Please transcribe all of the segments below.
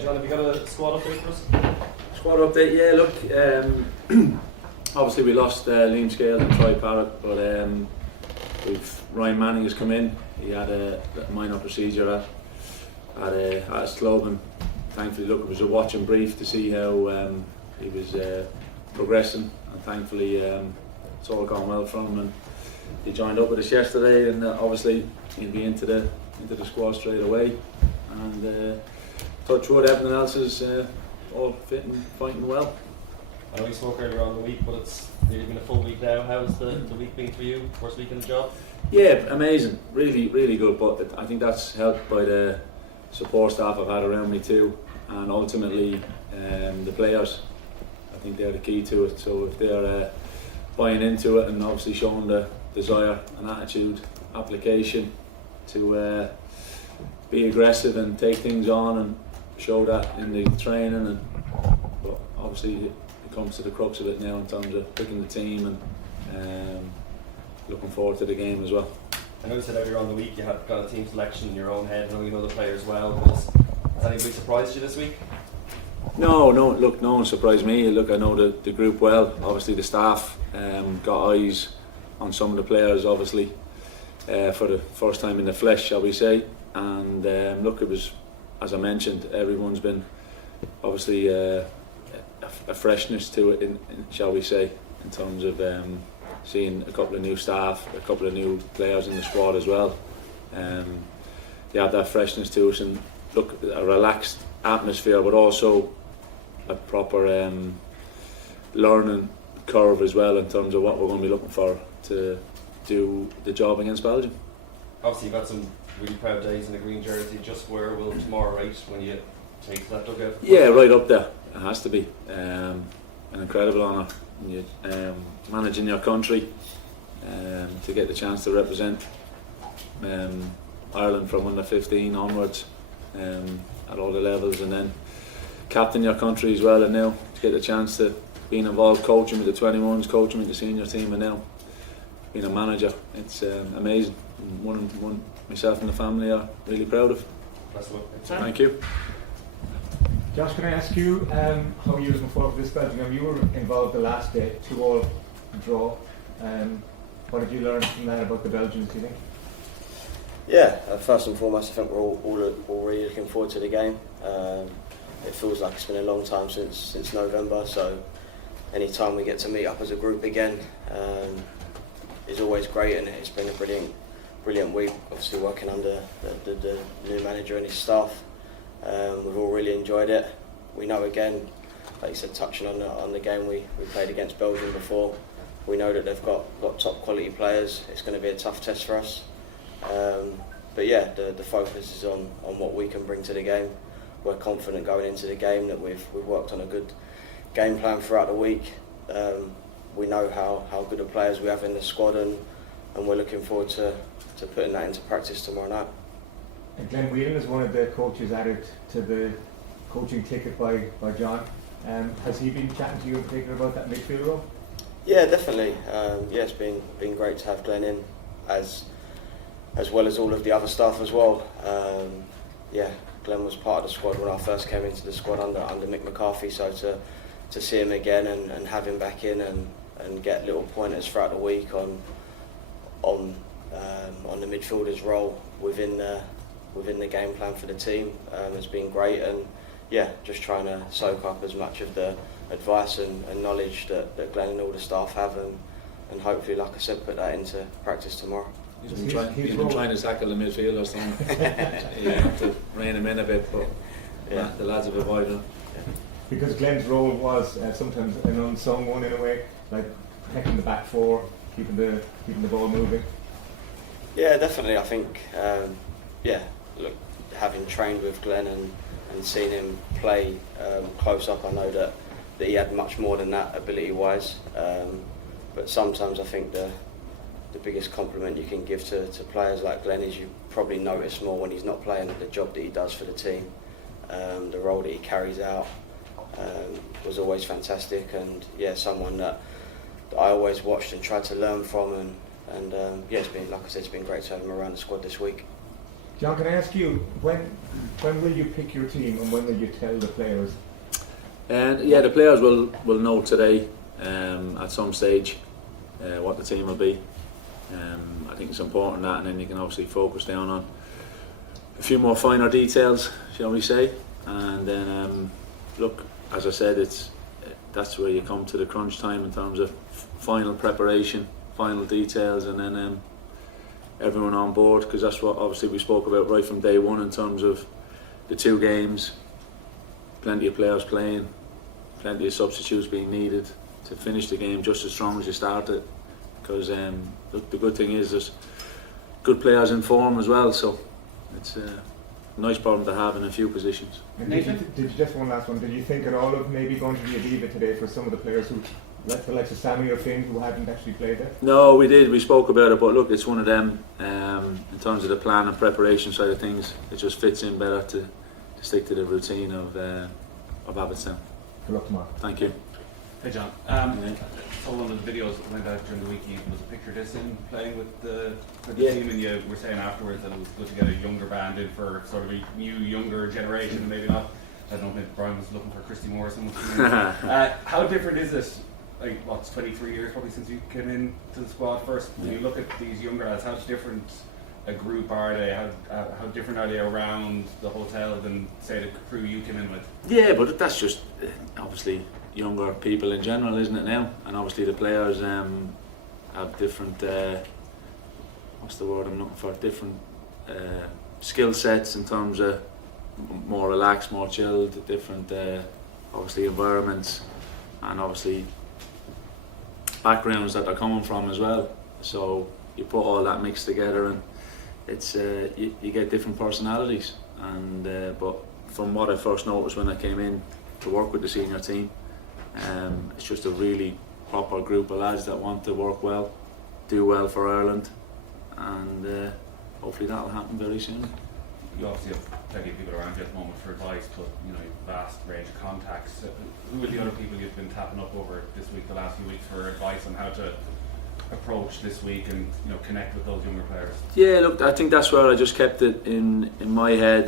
John, have you got a squad update for us? Squad update, yeah, look, obviously we lost Liam Scales and Troy Parrott, but Ryan Manning has come in. He had a minor procedure at his club, and thankfully, look, it was a watch and brief to see how he was progressing, and thankfully it's all gone well for him, and he joined up with us yesterday, and obviously he'll be into the squad straight away, and touch wood, everything else is all fitting, fighting well. I know you spoke earlier on in the week, but it's nearly been a full week now. How's the week been for you? First week in the job? Yeah, amazing, really, really good, but I think that's helped by the support staff I've had around me too, and ultimately the players. I think they're the key to it, so if they're buying into it and obviously showing the desire and attitude, application to be aggressive and take things on and show that in the training, but obviously it comes to the crux of it now in terms of picking the team and looking forward to the game as well. I know you said earlier on the week you had got a team selection in your own head. I know you know the players well. Has anybody surprised you this week? No. Look, no one surprised me. Look, I know the group well. Obviously, the staff got eyes on some of the players. Obviously, for the first time in the flesh, shall we say? And look, it was, as I mentioned, everyone's been obviously a freshness to it, shall we say, in terms of seeing a couple of new staff, a couple of new players in the squad as well. They have that freshness to us, and look, a relaxed atmosphere, but also a proper learning curve as well in terms of what we're going to be looking for to do the job against Belgium. Obviously, you've got some really proud days in a green jersey. Just where will tomorrow rate when you take that dugout? Yeah, right up there. It has to be an incredible honour. Managing your country, to get the chance to represent Ireland from under 15 onwards at all the levels, and then captain your country as well, and now to get the chance to being involved coaching with the 21s, coaching with the senior team, and now being a manager. It's amazing. One myself and the family are really proud of. Thank you. Josh, can I ask you, how are you looking forward to this Belgium game? You were involved the last day, 2-2 draw. What did you learn from that about the Belgians, do you think? Yeah, first and foremost, I think we're all really looking forward to the game. It feels like it's been a long time since November, so any time we get to meet up as a group again is always great, and it's been a brilliant week, obviously working under the new manager and his staff. We've all really enjoyed it. We know, again, like you said, touching on the game we played against Belgium before, we know that they've got top quality players. It's going to be a tough test for us. But yeah, the focus is on what we can bring to the game. We're confident going into the game that we've worked on a good game plan throughout the week. We know how good the players we have in the squad, and we're looking forward to putting that into practice tomorrow night. And Glenn Whelan is one of the coaches added to the coaching ticket by John. Has he been chatting to you in particular about that midfield role? Yeah, definitely. Yeah, it's been great to have Glenn in, as well as all of the other staff as well. Yeah, Glenn was part of the squad when I first came into the squad under Mick McCarthy, so to see him again and have him back in and get little pointers throughout the week on the midfielder's role within the game plan for the team has been great, and yeah, just trying to soak up as much of the advice and knowledge that Glenn and all the staff have, and hopefully, like I said, put that into practice tomorrow. He's been trying to tackle the midfield or something. You have to rein him in a bit, but yeah, the lads have avoided him. Because Glenn's role was sometimes an unsung one in a way, like protecting the back four, keeping the ball moving. Yeah, definitely. I think look, having trained with Glenn and seen him play close up, I know that he had much more than that ability-wise. But sometimes I think the biggest compliment you can give to players like Glenn is you probably notice more when he's not playing the job that he does for the team. The role that he carries out was always fantastic, and yeah, someone that I always watched and tried to learn from, and yeah, it's been, like I said, it's been great to have him around the squad this week. John, can I ask you, when will you pick your team and when will you tell the players? And yeah, the players will know today at some stage what the team will be. I think it's important that, and then you can obviously focus down on a few more finer details, shall we say. And then look, as I said, that's where you come to the crunch time in terms of final preparation, final details, and then everyone on board, because that's what obviously we spoke about right from day one in terms of the 2 games, plenty of players playing, plenty of substitutes being needed to finish the game just as strong as you started. Because the good thing is there's good players in form as well, so it's a nice problem to have in a few positions. Did you just one last one? Did you think at all of maybe going to the Aviva today for some of the players who, like the likes of Sammy or Finn, who hadn't actually played there? No, we did. We spoke about it, but look, it's one of them. In terms of the plan and preparation side of things, it just fits in better to stick to the routine of Abbottstown. Good luck tomorrow. Thank you. Hey John, saw one of the videos that went out during the week. Was a picture this in playing with the team, and you were saying afterwards that it was good to get a younger band in for sort of a new, younger generation, maybe not. I don't know, maybe Brian was looking for Christy Morrison. How different is it? Like, what's 23 years probably since you came in to the squad first. When you look at these younger lads, how different a group are they? How different are they around the hotel than say the crew you came in with? Yeah, but that's just obviously younger people in general, isn't it now? And obviously the players have different what's the word I'm looking for? Different skill sets in terms of more relaxed, more chilled, different obviously environments, and obviously backgrounds that they're coming from as well. So you put all that mixed together, and it's you get different personalities. And but from what I first noticed when I came in to work with the senior team, it's just a really proper group of lads that want to work well, do well for Ireland, and hopefully that'll happen very soon. You obviously have plenty of people around you at the moment for advice, but you know, vast range of contacts. Who are the other people you've been tapping up over this week, the last few weeks, for advice on how to approach this week and connect with those younger players? Yeah, look, I think that's where I just kept it in my head,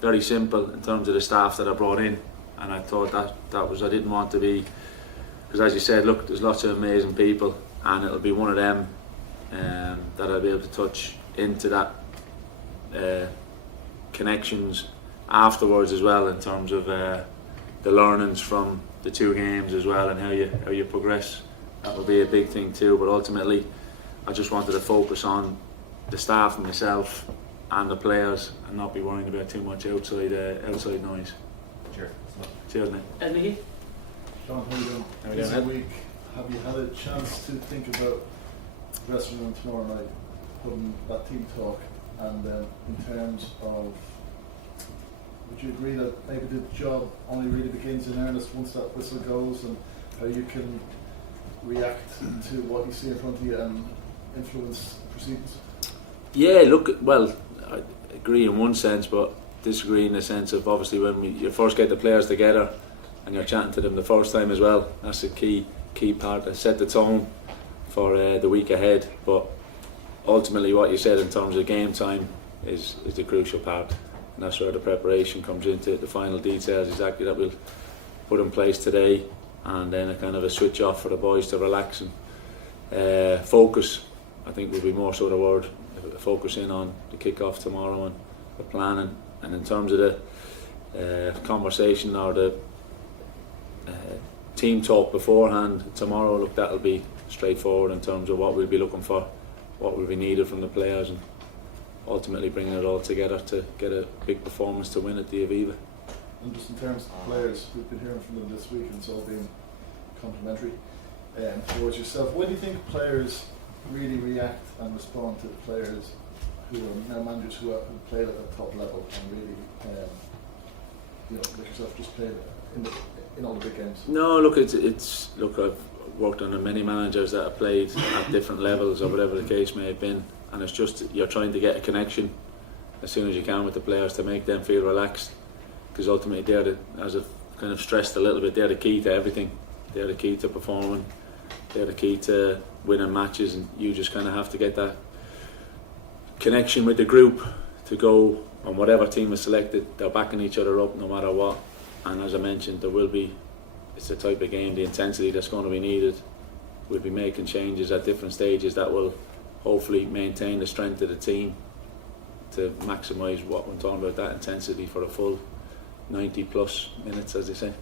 very simple in terms of the staff that I brought in, and I thought that was, I didn't want to be, because as you said, look, there's lots of amazing people, and it'll be one of them that I'll be able to touch into that connections afterwards as well, in terms of the learnings from the 2 games as well, and how you progress. That will be a big thing too, but ultimately I just wanted to focus on the staff and myself and the players, and not be worrying about too much outside noise. Cheers. Cheers, mate. Eddie? John, how are you doing? How are you This doing, week, have you had a chance to think about dressing room tomorrow night, putting that team talk, and in terms of, would you agree that maybe the job only really begins in earnest once that whistle goes, and how you can react to what you see in front of you and influence proceedings? Yeah, look, well, I agree in one sense, but disagree in the sense of obviously when you first get the players together and you're chatting to them the first time as well, that's a key part to set the tone for the week ahead. But ultimately what you said in terms of game time is the crucial part, and that's where the preparation comes into it, the final details exactly that we'll put in place today, and then a kind of a switch off for the boys to relax and focus. I think will be more so the word, focus in on the kick-off tomorrow and the planning. And in terms of the conversation or the team talk beforehand tomorrow, look, that'll be straightforward in terms of what we'll be looking for, what will be needed from the players, and ultimately bringing it all together to get a big performance to win at the Aviva. And just in terms of the players, we've been hearing from them this week, and it's all been complimentary towards yourself. When do you think players really react and respond to the players who are now managers who played at the top level and really, like yourself, just played in all the big games? No, look, it's look, I've worked under many managers that have played at different levels or whatever the case may have been, and it's just you're trying to get a connection as soon as you can with the players to make them feel relaxed, because ultimately they're as I've kind of stressed a little bit, they're the key to everything. They're the key to performing, they're the key to winning matches, and you just kind of have to get that connection with the group to go on whatever team is selected. They're backing each other up no matter what, and as I mentioned, it's the type of game, the intensity that's going to be needed. We'll be making changes at different stages that will hopefully maintain the strength of the team to maximise what we're talking about, that intensity for a full 90 plus minutes, as they say.